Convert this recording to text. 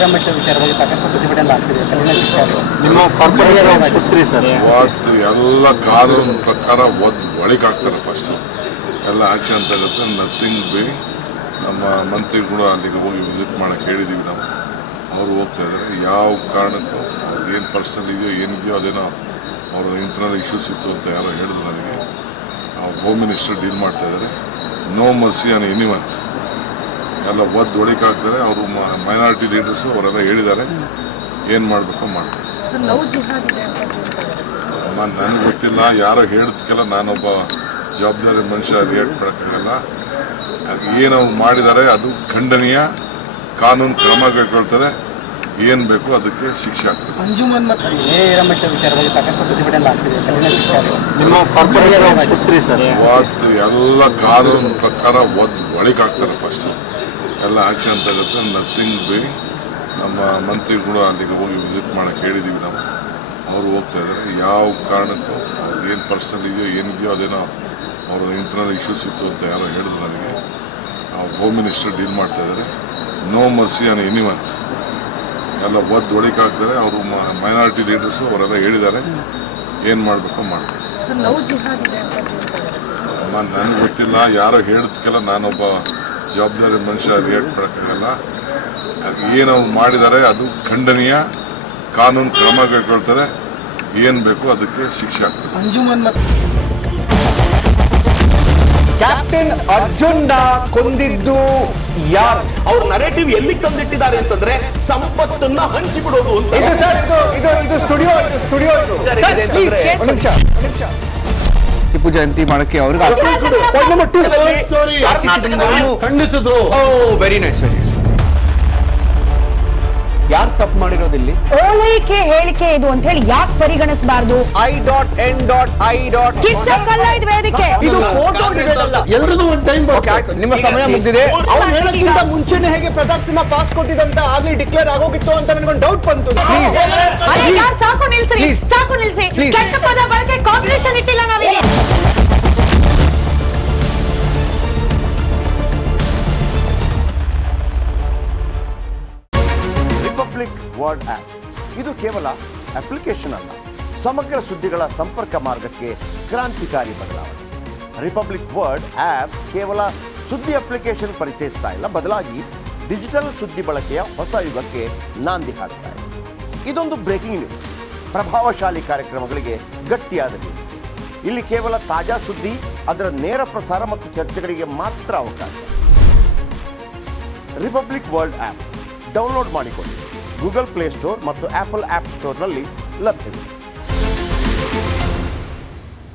ಹಿರೇಮಠ ವಿಚಾರವಾಗಿ ಸಾಕಷ್ಟು ಪ್ರತಿಭಟನೆ ಆಗ್ತಿದೆ. ಕಠಿಣ ಶಿಕ್ಷೆ ನಿಮ್ಮ ಕಾರ್ಪೊರೇಟ್ ಸರ್ ಇವತ್ತು ಎಲ್ಲ ಕಾನೂನು ಪ್ರಕಾರ ಒಳಗಾಗ್ತಾರೆ. ಫಸ್ಟು ಎಲ್ಲ ಆ್ಯಕ್ಷನ್ ತಗುತ್ತೆ. ನಥಿಂಗ್ ಬೇರಿ ನಮ್ಮ ಮಂತ್ರಿ ಕೂಡ ಅಲ್ಲಿಗೆ ಹೋಗಿ ವಿಸಿಟ್ ಮಾಡೋಕ್ಕೆ ಹೇಳಿದ್ದೀವಿ ನಾವು. ಅವರು ಹೋಗ್ತಾ ಇದ್ದಾರೆ. ಯಾವ ಕಾರಣಕ್ಕೂ ಏನು ಪರ್ಸನಲ್ ಇದೆಯೋ ಏನಿದೆಯೋ ಅದೇನೋ ಅವರು ಇಂಟರ್ನಲ್ ಇಶ್ಯೂಸ್ ಇತ್ತು ಅಂತ ಯಾರೋ ಹೇಳಿದ್ರು ನನಗೆ. ಹೋಮ್ ಮಿನಿಸ್ಟರ್ ಡೀಲ್ ಮಾಡ್ತಾ ಇದ್ದಾರೆ. No mercy on anyone. ಎಲ್ಲ ಒಳಗಾಗ್ತಾರೆ. ಅವರು ಮೈನಾರಿಟಿ ಲೀಡರ್ಸು ಅವರೆಲ್ಲ ಹೇಳಿದ್ದಾರೆ ಏನು ಮಾಡಬೇಕು ಮಾಡ್ತಾರೆ. ನನಗೆ ಗೊತ್ತಿಲ್ಲ, ಯಾರೋ ಹೇಳಿದ್ಕೆಲ್ಲ ನಾನೊಬ್ಬ ಜವಾಬ್ದಾರಿ ಮನುಷ್ಯ ರಿಯಾಕ್ಟ್ ಮಾಡೋಕ್ಕಾಗಲ್ಲ. ಏನು ಅವ್ರು ಮಾಡಿದ್ದಾರೆ ಅದು ಖಂಡನೀಯ. ಕಾನೂನು ಕ್ರಮ ಕೈಗೊಳ್ತದೆ. ಏನು ಬೇಕು ಅದಕ್ಕೆ ಶಿಕ್ಷೆ ಆಗ್ತದೆ. ಅಂಜುಮನ್ ಮತ್ತು ಹಿರೇಮಠ ವಿಚಾರವಾಗಿ ಸಾಕಷ್ಟು ಪ್ರತಿಭಟನೆ ಆಗ್ತಿದೆ. ಕಠಿಣ ಶಿಕ್ಷೆ ನಿಮ್ಮ ಕಾರ್ಪೊರೇಟ್ ಸರ್ ಇವತ್ತು ಎಲ್ಲ ಕಾನೂನು ಪ್ರಕಾರ ಒಳಗಾಗ್ತಾರೆ. ಫಸ್ಟು ಎಲ್ಲ ಆ್ಯಕ್ಷನ್ ತಗುತ್ತೆ. ನಥಿಂಗ್ ಬೇರಿ ನಮ್ಮ ಮಂತ್ರಿ ಕೂಡ ಅಲ್ಲಿಗೆ ಹೋಗಿ ವಿಸಿಟ್ ಮಾಡೋಕ್ಕೆ ಹೇಳಿದ್ದೀವಿ ನಾವು. ಅವರು ಹೋಗ್ತಾ ಇದ್ದಾರೆ. ಯಾವ ಕಾರಣಕ್ಕೂ ಏನು ಪರ್ಸನಲ್ ಇದೆಯೋ ಏನಿದೆಯೋ ಅದೇನೋ ಅವರು ಇಂಟರ್ನಲ್ ಇಶ್ಯೂಸ್ ಇತ್ತು ಅಂತ ಯಾರೋ ಹೇಳಿದ್ರು ನನಗೆ. ಹೋಮ್ ಮಿನಿಸ್ಟರ್ ಡೀಲ್ ಮಾಡ್ತಾ ಇದ್ದಾರೆ. No mercy on anyone. ಎಲ್ಲ ಒಳಗಾಗ್ತಾರೆ. ಅವರು ಮೈನಾರಿಟಿ ಲೀಡರ್ಸು ಅವರೆಲ್ಲ ಹೇಳಿದ್ದಾರೆ ಏನು ಮಾಡಬೇಕು ಮಾಡ್ತಾರೆ. ನನಗೆ ಗೊತ್ತಿಲ್ಲ, ಯಾರೋ ಹೇಳಿದ್ಕೆಲ್ಲ ನಾನೊಬ್ಬ ಜವಾಬ್ದಾರಿ ಮನುಷ್ಯ ರಿಯಾಕ್ಟ್ ಮಾಡೋಕ್ಕಾಗಲ್ಲ. ಏನು ಅವ್ರು ಮಾಡಿದ್ದಾರೆ ಅದು ಖಂಡನೀಯ. ಕಾನೂನು ಕ್ರಮ ಕೈಗೊಳ್ತದೆ. ಏನು ಬೇಕು ಅದಕ್ಕೆ ಶಿಕ್ಷೆ ಆಗ್ತದೆ. ಅಂಜುಮನ್ ಮತ್ತು ಕ್ಯಾಪ್ಟನ್ ಅರ್ಜುನ್ ಕೊಂದಿದ್ದು ಯಾರು? ಅವ್ರ ನರೇಟಿವ್ ಎಲ್ಲಿ ತಂದಿಟ್ಟಿದ್ದಾರೆ ಅಂತಂದ್ರೆ ಸಂಪತ್ತನ್ನ ಹಂಚಿಬಿಡೋದು ಅಂತ. ಇದು ಸ್ಟುಡಿಯೋ ಟಿಪ್ಪು ಜಯಂತಿ ಮಾಡಕ್ಕೆ ಅವ್ರಿಗೆ ಖಂಡಿಸಿದ್ರು. Very nice. ಯಾರು ತಪ್ಪು ಮಾಡಿರೋದಿಲ್ಲಿ? ಓಲೈಕೆ ಹೇಳಿಕೆ ಇದು ಅಂತ ಹೇಳಿ ಯಾಕೆ ಪರಿಗಣಿಸಬಾರದು? I.N.I. ಇದು ವೇದಿಕೆ. ಇದು ಫೋಟೋ ಎಲ್ರಿಗೂ ಒಂದು ಟೈಮ್ ನಿಮ್ಮ ಸಮಯ ಮುಗಿದಿದೆ. ಅವ್ರು ಹೇಳೋಕ್ಕಿಂತ ಮುಂಚೆನೆ ಹೇಗೆ ಪ್ರತಾಪ್ ಸಿಂಹ ಪಾಸ್ ಕೊಟ್ಟಿದಂತ ಆಗ್ಲಿ ಡಿಕ್ಲೇರ್ ಆಗೋಗಿತ್ತು ಅಂತ ನನಗೊಂದು ಡೌಟ್ ಬಂತು. ಸಾಕು ನಿಲ್ಸಿ, ಸಾಕು ನಿಲ್ಸಿ. ಕೆಟ್ಟ ಪದ ಬಳಕೆ ಕಾಂಬಿನೇಷನ್ ಇಟ್ಟಿಲ್ಲ ನಾವಿಲ್ಲಿ. ರಿಪಬ್ಲಿಕ್ ವರ್ಡ್ ಆಪ್ ಇದು ಕೇವಲ ಅಪ್ಲಿಕೇಶನ್ ಅಲ್ಲ, ಸಮಗ್ರ ಸುದ್ದಿಗಳ ಸಂಪರ್ಕ ಮಾರ್ಗಕ್ಕೆ ಕ್ರಾಂತಿಕಾರಿ ಬದಲಾವಣೆ. ರಿಪಬ್ಲಿಕ್ ವರ್ಡ್ ಆಪ್ ಕೇವಲ ಸುದ್ದಿ ಅಪ್ಲಿಕೇಶನ್ ಪರಿಚಯಿಸ್ತಾ ಇಲ್ಲ, ಬದಲಾಗಿ ಡಿಜಿಟಲ್ ಸುದ್ದಿ ಬಳಕೆಯ ಹೊಸ ಯುಗಕ್ಕೆ ನಾಂದಿ ಹಾಡ್ತಾ ಇದೆ. ಇದೊಂದು ಬ್ರೇಕಿಂಗ್ ನ್ಯೂಸ್, ಪ್ರಭಾವಶಾಲಿ ಕಾರ್ಯಕ್ರಮಗಳಿಗೆ ಗಟ್ಟಿಯಾದ ನ್ಯೂಸ್. ಇಲ್ಲಿ ಕೇವಲ ತಾಜಾ ಸುದ್ದಿ, ಅದರ ನೇರ ಪ್ರಸಾರ ಮತ್ತು ಚರ್ಚೆಗಳಿಗೆ ಮಾತ್ರ ಅವಕಾಶ. ರಿಪಬ್ಲಿಕ್ ವರ್ಲ್ಡ್ ಆಪ್ ಡೌನ್ಲೋಡ್ ಮಾಡಿಕೊಳ್ಳಿ. ಗೂಗಲ್ ಪ್ಲೇಸ್ಟೋರ್ ಮತ್ತು ಆಪಲ್ ಆಪ್ ಸ್ಟೋರ್ನಲ್ಲಿ ಲಭ್ಯವಿದೆ.